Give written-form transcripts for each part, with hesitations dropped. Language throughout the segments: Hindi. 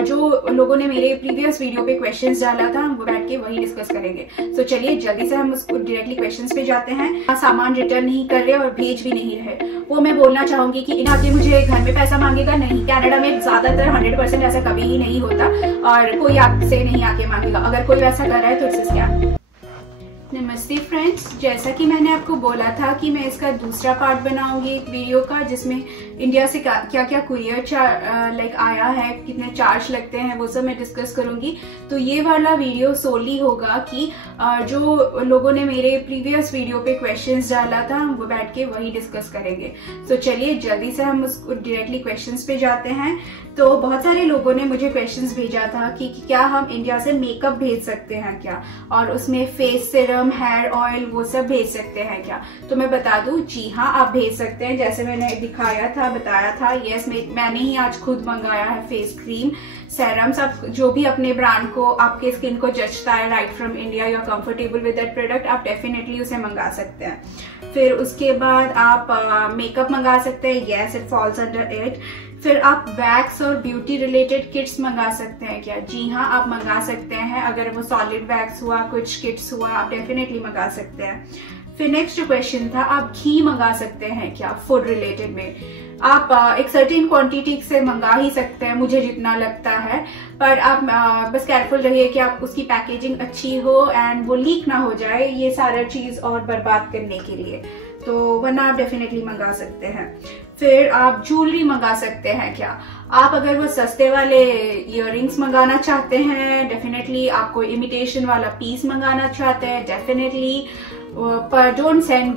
जो लोगों ने मेरे प्रीवियस वीडियो पे क्वेश्चंस डाला था हम वो बैठ के वही डिस्कस करेंगे। तो चलिए जल्दी से हम उसको डायरेक्टली क्वेश्चंस पे जाते हैं। सामान रिटर्न नहीं कर रहे और भेज भी नहीं रहे, वो मैं बोलना चाहूंगी कि आके मुझे घर में पैसा मांगेगा नहीं। कनाडा में ज्यादातर 100% ऐसा कभी ही नहीं होता और कोई आपसे नहीं आके मांगेगा। अगर कोई वैसा कर रहा है तो इट्स क्या। नमस्ते फ्रेंड्स, जैसा कि मैंने आपको बोला था कि मैं इसका दूसरा पार्ट बनाऊंगी एक वीडियो का, जिसमें इंडिया से क्या क्या कुरियर आया है, कितने चार्ज लगते हैं, वो सब मैं डिस्कस करूंगी। तो ये वाला वीडियो सोली होगा कि जो लोगों ने मेरे प्रीवियस वीडियो पे क्वेश्चंस डाला था हम वो बैठ के वही डिस्कस करेंगे। तो चलिए जल्दी से हम उसको डायरेक्टली क्वेश्चंस पे जाते हैं। तो बहुत सारे लोगों ने मुझे क्वेश्चंस भेजा था कि क्या हम इंडिया से मेकअप भेज सकते हैं क्या, और उसमें फेस सीरम, हेयर ऑयल वो सब भेज सकते हैं क्या। तो मैं बता दूं, जी हाँ आप भेज सकते हैं। जैसे मैंने दिखाया था, बताया था, यस मैंने ही आज खुद मंगाया है फेस क्रीम, सेरम्स। आप जो भी अपने ब्रांड को, आपके स्किन को जचता है right from India, you are comfortable with that product, आप डेफिनेटली उसे मंगा सकते हैं। फिर उसके बाद आप मेकअप मंगा सकते हैं, yes it falls under it. फिर आप वैक्स और ब्यूटी रिलेटेड किट्स मंगा सकते हैं क्या, जी हाँ आप मंगा सकते हैं। अगर वो सॉलिड वैक्स हुआ, कुछ किट्स हुआ, आप डेफिनेटली मंगा सकते हैं। फिर नेक्स्ट क्वेश्चन था, आप घी मंगा सकते हैं क्या फूड रिलेटेड में। आप एक सर्टेन क्वांटिटी से मंगा ही सकते हैं मुझे जितना लगता है, पर आप बस केयरफुल रहिए कि आप उसकी पैकेजिंग अच्छी हो एंड वो लीक ना हो जाए, ये सारा चीज और बर्बाद करने के लिए। तो वरना आप डेफिनेटली मंगा सकते हैं। फिर आप ज्वेलरी मंगा सकते हैं क्या। आप अगर वो सस्ते वाले इयररिंग्स मंगाना चाहते हैं डेफिनेटली, आपको इमिटेशन वाला पीस मंगाना चाहते हैं डेफिनेटली, पर डोंट सेंड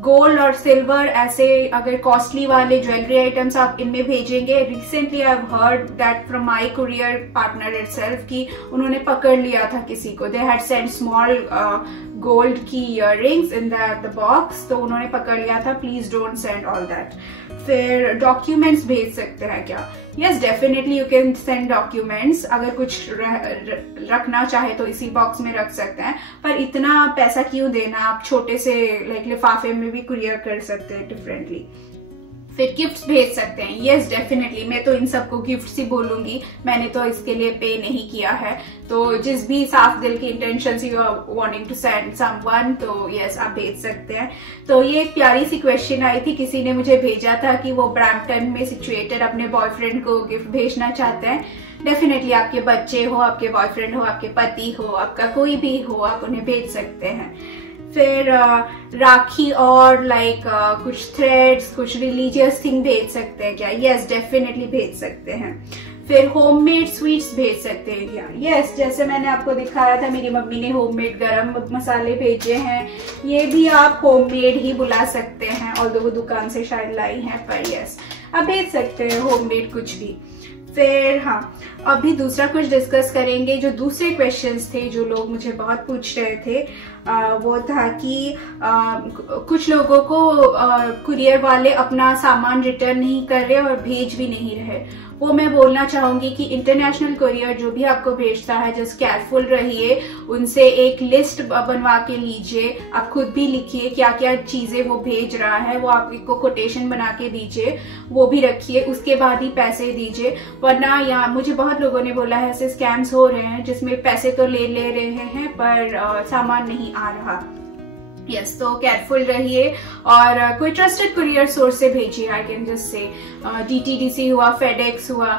गोल्ड और सिल्वर, ऐसे अगर कॉस्टली वाले ज्वेलरी आइटम्स आप इनमें भेजेंगे। Recently I have heard that from my courier partner itself कि उन्होंने पकड़ लिया था किसी को, they had send small gold की इयररिंग्स इन द बॉक्स, तो उन्होंने पकड़ लिया था। Please don't send all that. फिर डॉक्यूमेंट्स भेज सकते हैं क्या, yes definitely you can send documents. अगर कुछ रखना चाहे तो इसी बॉक्स में रख सकते हैं, पर इतना पैसा क्यों देना, आप छोटे से लिफाफे में भी कुरियर कर सकते हैं डिफरेंटली। फिर गिफ्ट्स भेज सकते हैं, यस डेफिनेटली, मैं तो इन सबको गिफ्ट्स ही बोलूंगी, मैंने तो इसके लिए पे नहीं किया है। तो जिस भी साफ दिल की intention you are wanting to send someone, तो यस आप भेज सकते हैं। तो ये एक प्यारी सी क्वेश्चन आई थी, किसी ने मुझे भेजा था कि वो ब्रैम्पटन में सिचुएटेड अपने बॉयफ्रेंड को गिफ्ट भेजना चाहते हैं। डेफिनेटली आपके बच्चे हो, आपके बॉयफ्रेंड हो, आपके पति हो, आपका कोई भी हो, आप उन्हें भेज सकते हैं। फिर राखी और कुछ थ्रेड्स, कुछ रिलीजियस थिंग भेज सकते हैं क्या, यस डेफिनेटली भेज सकते हैं। फिर होममेड स्वीट्स भेज सकते हैं क्या, यस जैसे मैंने आपको दिखाया था मेरी मम्मी ने होममेड गरम मसाले भेजे हैं, ये भी आप होममेड ही बुला सकते हैं, ऑल्दो वो दुकान से शायद लाई हैं, पर यस आप भेज सकते हैं होममेड कुछ भी। फिर हाँ, अभी दूसरा कुछ डिस्कस करेंगे। जो दूसरे क्वेश्चंस थे जो लोग मुझे बहुत पूछ रहे थे, वो था कि कुछ लोगों को कुरियर वाले अपना सामान रिटर्न नहीं कर रहे और भेज भी नहीं रहे। वो मैं बोलना चाहूंगी कि इंटरनेशनल कुरियर जो भी आपको भेजता है, जस्ट केयरफुल रहिए, उनसे एक लिस्ट बनवा के लीजिए, आप खुद भी लिखिए क्या क्या चीजें वो भेज रहा है, वो आपको कोटेशन बना के दीजिए, वो भी रखिए, उसके बाद ही पैसे दीजिए। वरना यहाँ मुझे बहुत लोगों ने बोला है ऐसे स्कैम्स हो रहे हैं जिसमें पैसे तो ले रहे हैं पर सामान नहीं आ रहा। यस तो केयरफुल रहिए और कोई ट्रस्टेड कुरियर सोर्स से भेजिए। I can just say DTDC हुआ, फेडेक्स हुआ,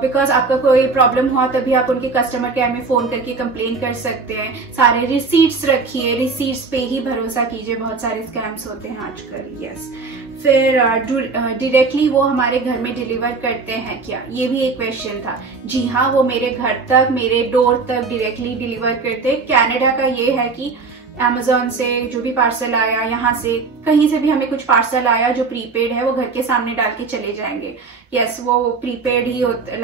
बिकॉज आपका कोई प्रॉब्लम हुआ तभी आप उनके कस्टमर केयर में फोन करके कंप्लेन कर सकते हैं। सारे रिसीट्स रखिए, रिसीट्स पे ही भरोसा कीजिए, बहुत सारे स्कैम्स होते हैं आजकल। यस फिर डायरेक्टली वो हमारे घर में डिलीवर करते हैं क्या, ये भी एक क्वेश्चन था। जी हाँ, वो मेरे घर तक, मेरे डोर तक डायरेक्टली डिलीवर करते हैं। कनाडा का ये है कि Amazon से जो भी पार्सल आया, यहाँ से कहीं से भी हमें कुछ पार्सल आया जो प्रीपेड है, वो घर के सामने डाल के चले जाएंगे। यस वो प्रीपेड ही होता,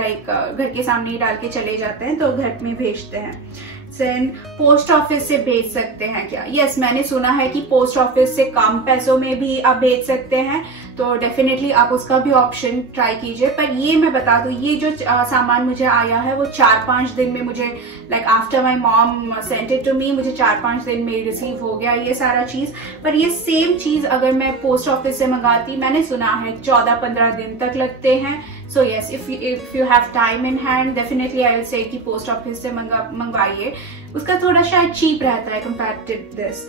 घर के सामने ही डाल के चले जाते हैं, तो घर में भेजते हैं। सेंड पोस्ट ऑफिस से भेज सकते हैं क्या, यस मैंने सुना है कि पोस्ट ऑफिस से कम पैसों में भी आप भेज सकते हैं, तो डेफिनेटली आप उसका भी ऑप्शन ट्राई कीजिए। पर ये मैं बता दूं, ये जो सामान मुझे आया है वो 4-5 दिन में मुझे after my mom sent it to me, मुझे 4-5 दिन में रिसीव हो गया ये सारा चीज। पर ये सेम चीज अगर मैं पोस्ट ऑफिस से मंगाती, मैंने सुना है 14-15 दिन तक लगते हैं। So yes, if you have time in hand, definitely I will say कि पोस्ट ऑफिस से मंगवाइए, उसका थोड़ा शायद चीप रहता है कंपेयर टू दिस।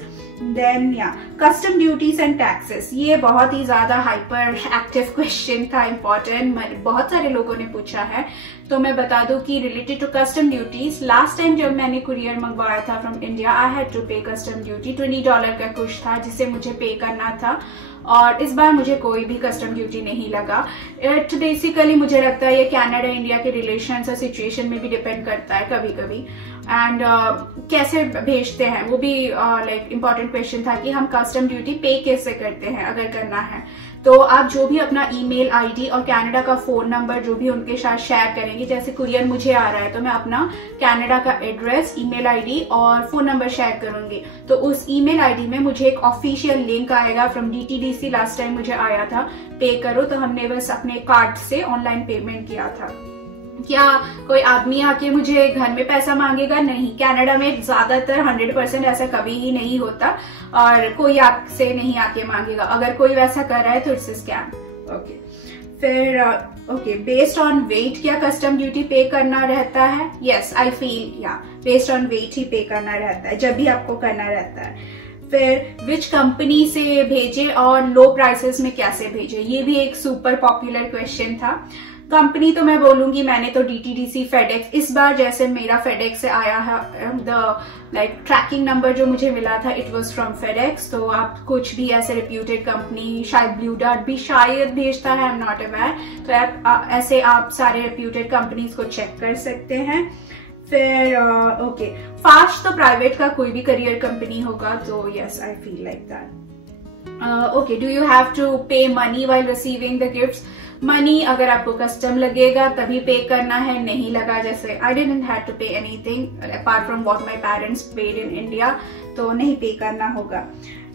देन या कस्टम ड्यूटीज एंड टैक्सेस, ये बहुत ही ज्यादा हाइपर एक्टिव क्वेश्चन था, इम्पोर्टेंट, बहुत सारे लोगों ने पूछा है। तो मैं बता दूं कि related to custom duties, last time जब मैंने कुरियर मंगवाया था from India, I had to pay custom duty, $20 का कुछ था जिसे मुझे पे करना था, और इस बार मुझे कोई भी कस्टम ड्यूटी नहीं लगा। इट बेसिकली मुझे लगता है ये कनाडा इंडिया के रिलेशंस और सिचुएशन में भी डिपेंड करता है कभी कभी, एंड कैसे भेजते हैं वो भी लाइक इम्पोर्टेंट क्वेश्चन था कि हम कस्टम ड्यूटी पे कैसे करते हैं अगर करना है। तो आप जो भी अपना ईमेल आईडी और कनाडा का फोन नंबर जो भी उनके साथ शेयर करेंगे, जैसे कुरियर मुझे आ रहा है तो मैं अपना कनाडा का एड्रेस, ईमेल आईडी और फोन नंबर शेयर करूंगी, तो उस ईमेल आईडी में मुझे एक ऑफिशियल लिंक आएगा फ्रॉम DTDC, लास्ट टाइम मुझे आया था, पे करो, तो हमने बस अपने कार्ड से ऑनलाइन पेमेंट किया था। क्या कोई आदमी आके मुझे घर में पैसा मांगेगा? नहीं, कनाडा में ज्यादातर 100% ऐसा कभी ही नहीं होता, और कोई आपसे नहीं आके मांगेगा। अगर कोई वैसा कर रहा है तो इट्स स्कैम। ओके, फिर ओके, बेस्ड ऑन वेट क्या कस्टम ड्यूटी पे करना रहता है? यस, आई फील या बेस्ड ऑन वेट ही पे करना रहता है जब भी आपको करना रहता है। फिर विच कंपनी से भेजे और लो प्राइसेस में कैसे भेजे, ये भी एक सुपर पॉपुलर क्वेश्चन था। कंपनी तो मैं बोलूंगी, मैंने तो DTDC, फेडेक्स, इस बार जैसे मेरा फेडेक्स से आया है, द लाइक ट्रैकिंग नंबर जो मुझे मिला था इट वाज फ्रॉम फेडेक्स। तो आप कुछ भी ऐसे रेप्यूटेड कंपनी, शायद ब्लू डार्ट भी शायद भेजता है, आई एम नॉट अवेयर, तो ऐसे आप सारे रेप्यूटेड कंपनीज को चेक कर सकते हैं। फिर ओके, फास्ट तो प्राइवेट का कोई भी करियर कंपनी होगा, तो yes I feel like that. Okay, do you have to pay money while receiving the gifts? Money अगर आपको कस्टम लगेगा तभी पे करना है, नहीं लगा, जैसे I didn't have to pay anything apart from what my parents paid in India, तो नहीं पे करना होगा।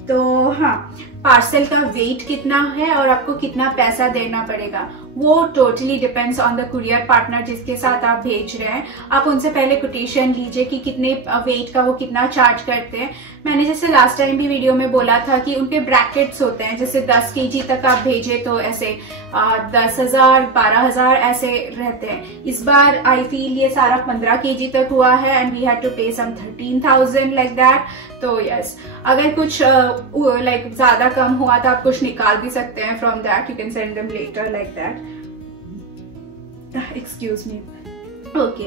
तो हाँ, पार्सल का वेट कितना है और आपको कितना पैसा देना पड़ेगा, वो totally depends on the courier partner जिसके साथ आप भेज रहे हैं। आप उनसे पहले कोटेशन लीजिए कि कितने वेट का वो कितना चार्ज करते हैं। मैंने जैसे लास्ट टाइम भी वीडियो में बोला था कि उनके ब्रैकेट्स होते हैं, जैसे 10 kg तक आप भेजे तो ऐसे 10,000, 12,000 ऐसे रहते हैं। इस बार आई फील ये सारा 15 kg तक हुआ है एंड वी हैड टू पे सम 13,000 लाइक दैट। तो यस, अगर कुछ लाइक ज्यादा कम हुआ तो आप कुछ निकाल भी सकते हैं from that, you can send them letter like that. Excuse me. Okay,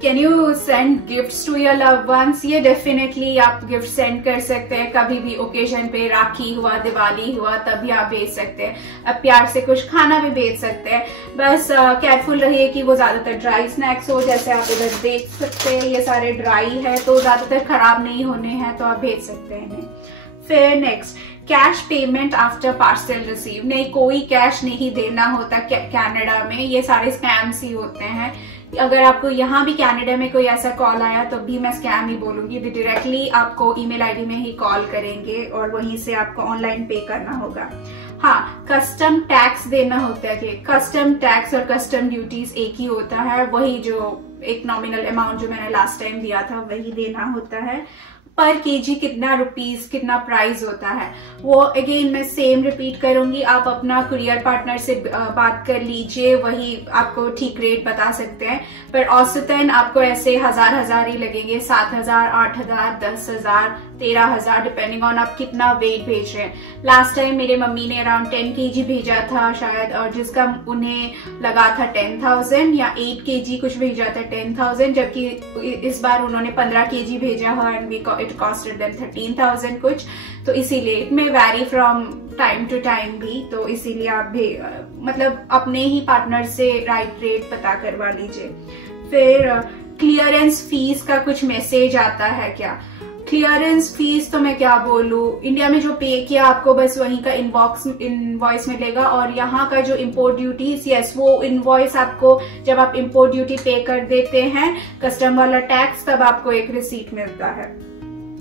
can you send gifts to your loved ones? ये डेफिनेटली आप गिफ्ट सेंड कर सकते हैं, कभी भी ओकेजन पे, राखी हुआ, दिवाली हुआ, तभी आप भेज सकते हैं। अब प्यार से कुछ खाना भी भेज सकते हैं, बस केयरफुल रहिए कि वो ज्यादातर ड्राई स्नैक्स हो, जैसे आप इधर देख सकते हैं ये सारे ड्राई है तो ज्यादातर खराब नहीं होने हैं, तो आप भेज सकते हैं। फिर next, cash payment after parcel receive? नहीं, कोई कैश नहीं देना होता कनाडा में, ये सारे स्कैम्स ही होते हैं। अगर आपको यहाँ भी कनाडा में कोई ऐसा कॉल आया तो भी मैं स्कैम ही बोलूंगी, डायरेक्टली आपको ईमेल आईडी में ही कॉल करेंगे और वहीं से आपको ऑनलाइन पे करना होगा। हाँ, कस्टम टैक्स देना होता है कि कस्टम टैक्स और कस्टम ड्यूटीज एक ही होता है, वही जो एक नॉमिनल अमाउंट जो मैंने लास्ट टाइम दिया था वही देना होता है। पर केजी कितना रुपीस, कितना प्राइस होता है, वो अगेन मैं सेम रिपीट करूंगी, आप अपना कुरियर पार्टनर से बात कर लीजिए, वही आपको ठीक रेट बता सकते हैं। पर औसतन आपको ऐसे हजार ही लगेंगे, 7,000, 8,000, 10,000, 13,000, डिपेंडिंग ऑन आप कितना वेट भेज रहे हैं। लास्ट टाइम मेरे मम्मी ने अराउंड 10 kg भेजा था शायद, और जिसका उन्हें लगा था 10,000, या 8 kg कुछ भेजा था 10,000, जबकि इस बार उन्होंने 15 kg भेजा है एंड इट कॉस्टेड देम 13,000 कुछ। तो इसीलिए it may vary from time to time भी, तो इसीलिए आप भी मतलब अपने ही पार्टनर से राइट रेट पता करवा लीजिए। फिर क्लियरेंस फीस का कुछ मैसेज आता है क्या? क्लियरेंस फीस तो मैं क्या बोलूं, इंडिया में जो पे किया आपको बस वहीं का इनवॉइस मिलेगा, और यहाँ का जो इम्पोर्ट ड्यूटीज, यस वो इनवॉइस आपको जब आप इम्पोर्ट ड्यूटी पे कर देते हैं, कस्टम वाला टैक्स, तब आपको एक रिसीट मिलता है।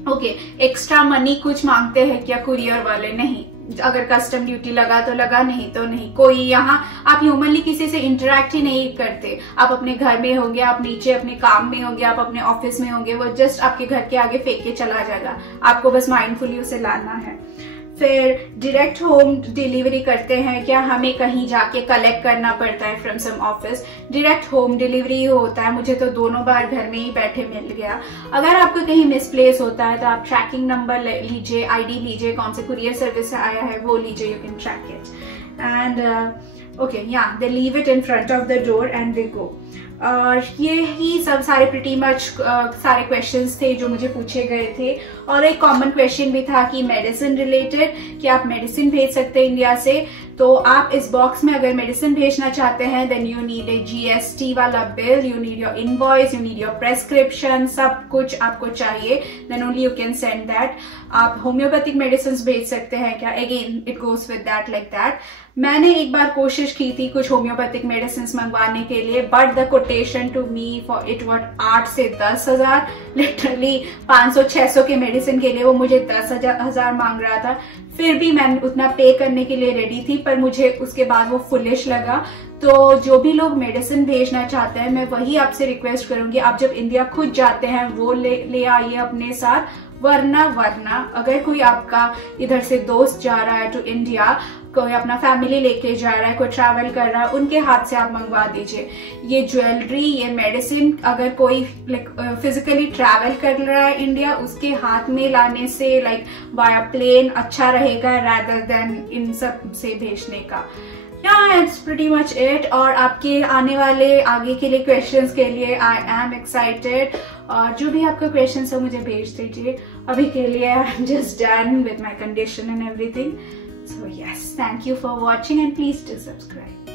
ओके, एक्स्ट्रा मनी कुछ मांगते हैं क्या कुरियर वाले? नहीं, अगर कस्टम ड्यूटी लगा तो लगा, नहीं तो नहीं। कोई यहाँ आप ह्यूमनली किसी से इंटरेक्ट ही नहीं करते, आप अपने घर में होंगे, आप नीचे अपने काम में होंगे, आप अपने ऑफिस में होंगे, वो जस्ट आपके घर के आगे फेंक के चला जाएगा, आपको बस माइंडफुली उसे लाना है। फिर डायरेक्ट होम डिलीवरी करते हैं क्या, हमें कहीं जाके कलेक्ट करना पड़ता है from some office. Direct home delivery होता है, मुझे तो दोनों बार घर में ही बैठे मिल गया। अगर आपको कहीं मिसप्लेस होता है तो आप ट्रैकिंग नंबर लीजिए, आईडी लीजिए, कौन से कुरियर सर्विस से आया है वो लीजिए, you can track it. And okay या they leave it in front of the door and they go. और ये ही सब सारे प्रीटी मच सारे क्वेश्चंस थे जो मुझे पूछे गए थे। और एक कॉमन क्वेश्चन भी था कि मेडिसिन रिलेटेड, कि आप मेडिसिन भेज सकते हैं इंडिया से। तो आप इस बॉक्स में अगर मेडिसिन भेजना चाहते हैं then you need a GST वाला bill, you need your invoice, you need your prescription, सब कुछ आपको चाहिए, then only you can send that. आप होम्योपैथिक मेडिसिन भेज सकते हैं क्या, again it goes with that like that. मैंने एक बार कोशिश की थी कुछ होम्योपैथिक मेडिसिन मंगवाने के लिए, but the quotation to me for it what 8 से 10,000, लिटरली 500-600 के मेडिसिन के लिए वो मुझे 10,000 मांग रहा था। फिर भी मैं उतना पे करने के लिए रेडी थी, पर मुझे उसके बाद वो फुलिश लगा। तो जो भी लोग मेडिसिन भेजना चाहते हैं मैं वही आपसे रिक्वेस्ट करूंगी, आप जब इंडिया खुद जाते हैं वो ले आइए अपने साथ, वरना अगर कोई आपका इधर से दोस्त जा रहा है टू इंडिया, कोई अपना फैमिली लेके जा रहा है, कोई ट्रैवल कर रहा है, उनके हाथ से आप मंगवा दीजिए। ये ज्वेलरी, ये मेडिसिन अगर कोई फिजिकली ट्रैवल कर रहा है इंडिया, उसके हाथ में लाने से वाया प्लेन अच्छा रहेगा rather than इन सब से भेजने का। It's pretty much it. और आपके आने वाले आगे के लिए क्वेश्चंस के लिए आई एम एक्साइटेड, और जो भी आपका क्वेश्चन है मुझे भेज दीजिए। अभी के लिए I am just done with my condition and everything. So yes, thank you for watching and please do subscribe.